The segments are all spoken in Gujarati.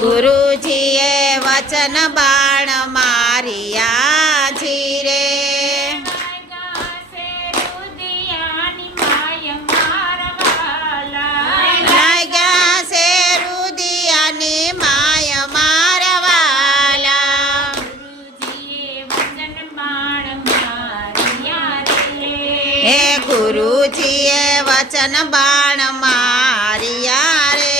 ગુરુજીએ વચન બાણ માર્યા જીરે લાગ્યા છે રુદિયાની માય મારવાલા હે ગુરુજીએ વચન બાણ માર્યા રે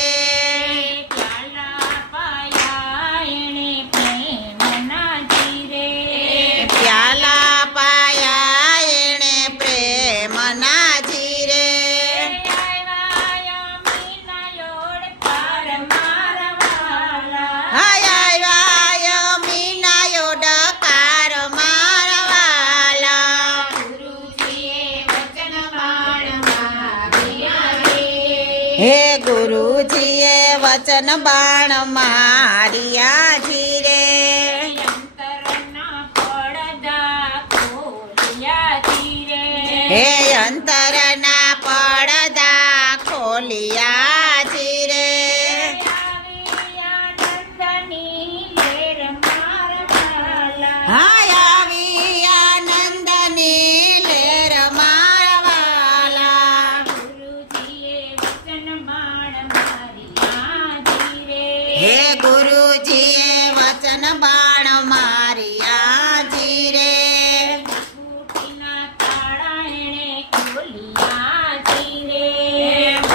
પ્યાલા પાયા એણે પ્રેમ ના જીરે હાય મીનાયો ડકાર મારવાલા હે ગુરુજીએ વચન બાણ માર્યા જીરે હે અંતરના પડદા ખોલિયા જીરે હાય આવી આનંદની લેર મારવાલા હે ગુરુજીએ વચન બાણ માર્યા જીરે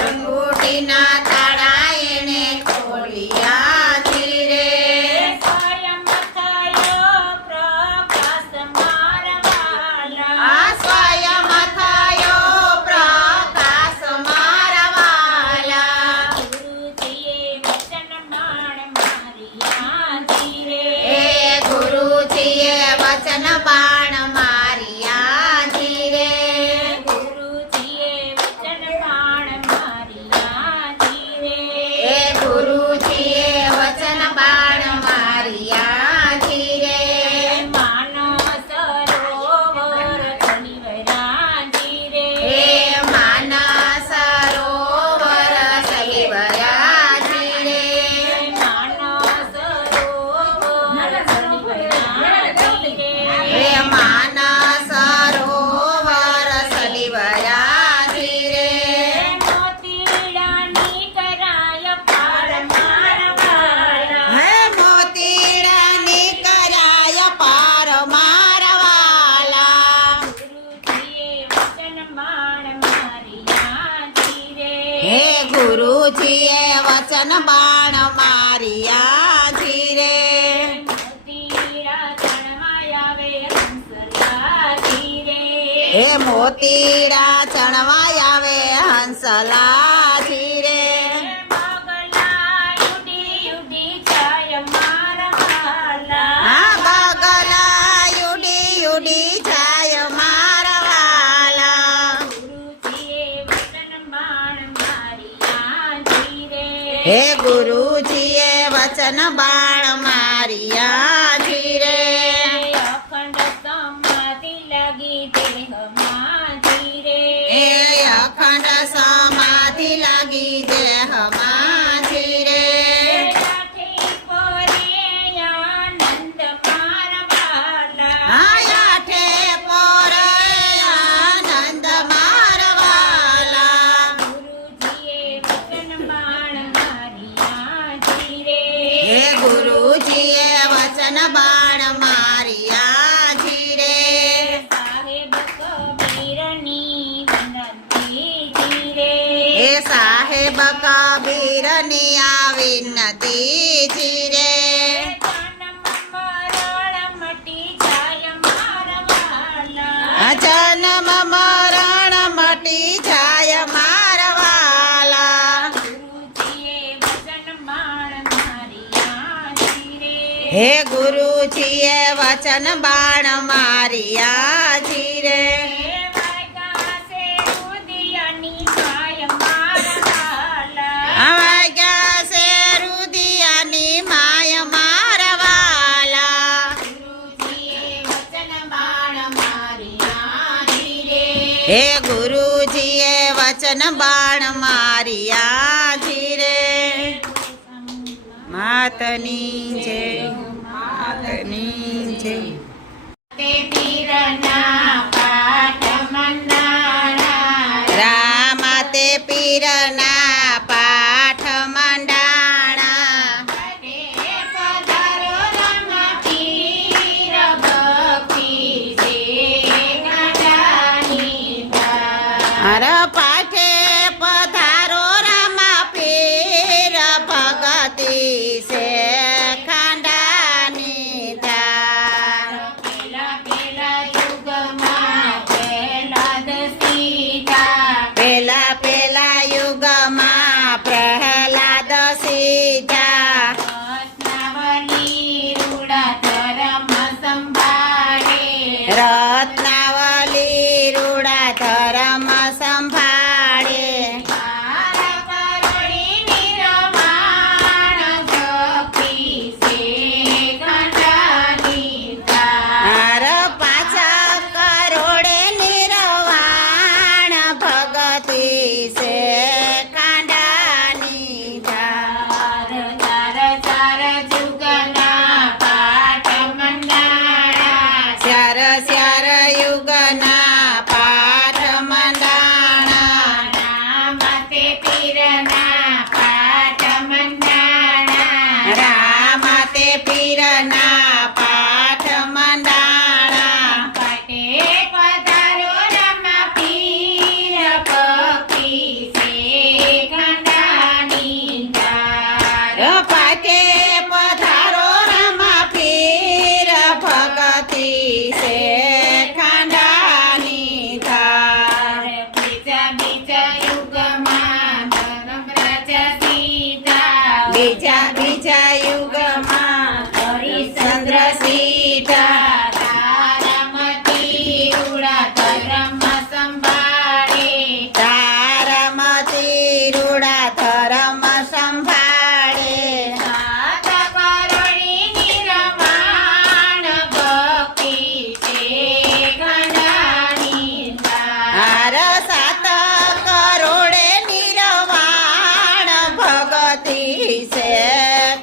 અંગૂઠીના તાળા એણે ખોલ્યા જીરે આ સ્વયં થયો પ્રકાશ મારવાલા હે ગુરુજીએ વચન બાણ માર્યા જીરે હે ગુરુજીએ વચન બાણ માર્યા જીરે હે માનસ સરોવર સલિવયા જીરે હે માનસ સરોવર સલિવયા જીરે હે મોતીડાની કરાય પાર મારવાલા હે ગુરુજીએ વચન બાણ માર્યા જીરે હે મોતીડા ચણવા આવે હંસલા જીરે હા બગલા યુડી યુડી જાય મારવાલા હે ગુરુજીએ વચન બાણ માર્યા જીરે હે અખંડ સમાધિ લાગી દેહમાં જીરે આઠે પોરે આનંદ મારવાલા હે ગુરુજીએ વચન બાણ માર્યા જીરે હે સાહેબ કબીરની આ વિનતી જીરે જન્મ મરણ મટી જાય મારવાલા હે ગુરુજીએ વચન બાણ માર્યા જીરે વાગ્યા છે રુદિયાની માય મારવાલા હે ગુરુજીએ વચન બાણ માર્યા જીરે માતની જય માતની જય તે પીરના પાઠ મંડાણા રામ તે પીરના પાઠ મંડાણા પાટે પધારો રામ પીર ભક્તિ છે ગાંડાની હર પાઠે પધારો રામ પીર ભગતિ છે ખાંડાની ધાર પેલા પેલા યુગમાં પહેલાદ સીતા પેલા પેલા યુગમાં પ્રહલાદ સીધા રત્નાવલી રૂડા ધર્મ સંભાળે રત્નાવલી રૂડા ધર્મ સંભાળે તારા કરોડી નિર્વાણ ભક્તિ છે ગાંડાની ધાર હાર પાછા કરોડે નિર્વાણ ભગતિ છે કાંડાની ધાર તાર તાર જુગના પાઠ મંડાણા સ્યાર સ્યાર યુગના પાઠ મંડાણા રામ તે પીરના પાઠ મંડાણા રામ તે પીરના પાઠ મંડાણા પાટે પધારો રામ પીર ભક્તિ છે ગાંડાની ધાર પાટે પધારો રામ પીર ભગતિ છે ખાંડાની ધાર બીજા બીજા યુગમાં ધર્મ રાજા સીતા બીજા બીજા યુગમાં હરિશ્ચંદ્ર સીધા તારામતી રૂડા ધર્મ સંભાળે તારામતી રૂડા ધર્મ સંભાળે સાત કરોડી નિર્વાણ ભક્તિ છે ગાંડાની ધાર હાર સાત કરોડે નિર્વાણ ભગતિ છે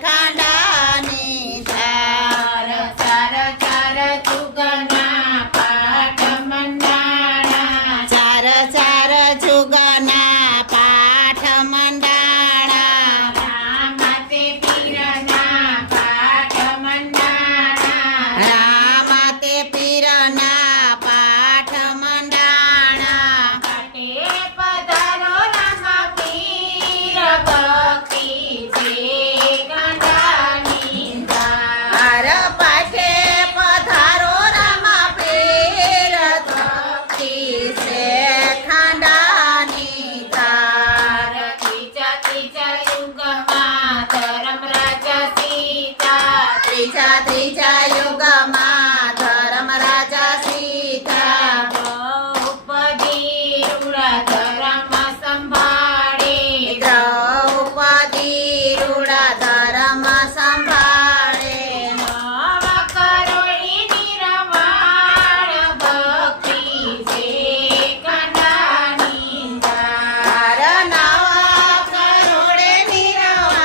ખાંડાની ધાર ચાર ચાર જુગના પાઠ મંડાણા ચાર ચાર જુગના પાઠ મંડાણા રામ તે પીરના પાઠ મંડાણા રામ તે પીરના પાઠ મંડાણા પાટે પધારો રામ પીર ભક્તિ છે ગાંડાની ધાર હાર પાઠે પધારો રામ પીર ભક્તિ છે ખાંડાની ધાર ત્રીજા ત્રીજા યુગમાં ધર્મ રાજા સીતા ત્રીજા ત્રીજા યુગમાં ધર્મ રાજા સીધા દ્રૌપદી રૂડા ધર્મ સંભાળે દ્રૌપદી રૂડા ધર્મ સંભાળે નવ કરોડી નિર્વાણ ભક્તિ છે ગાંડાની ધાર હાર નવ કરોડે નિર્વાણ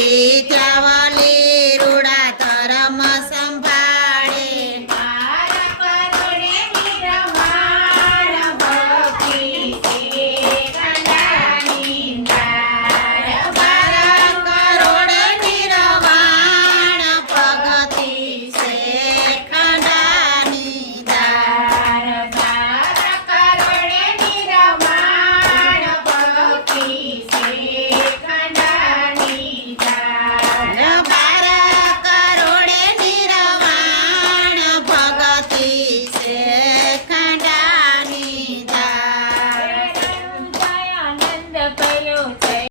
વિદ્યાવલી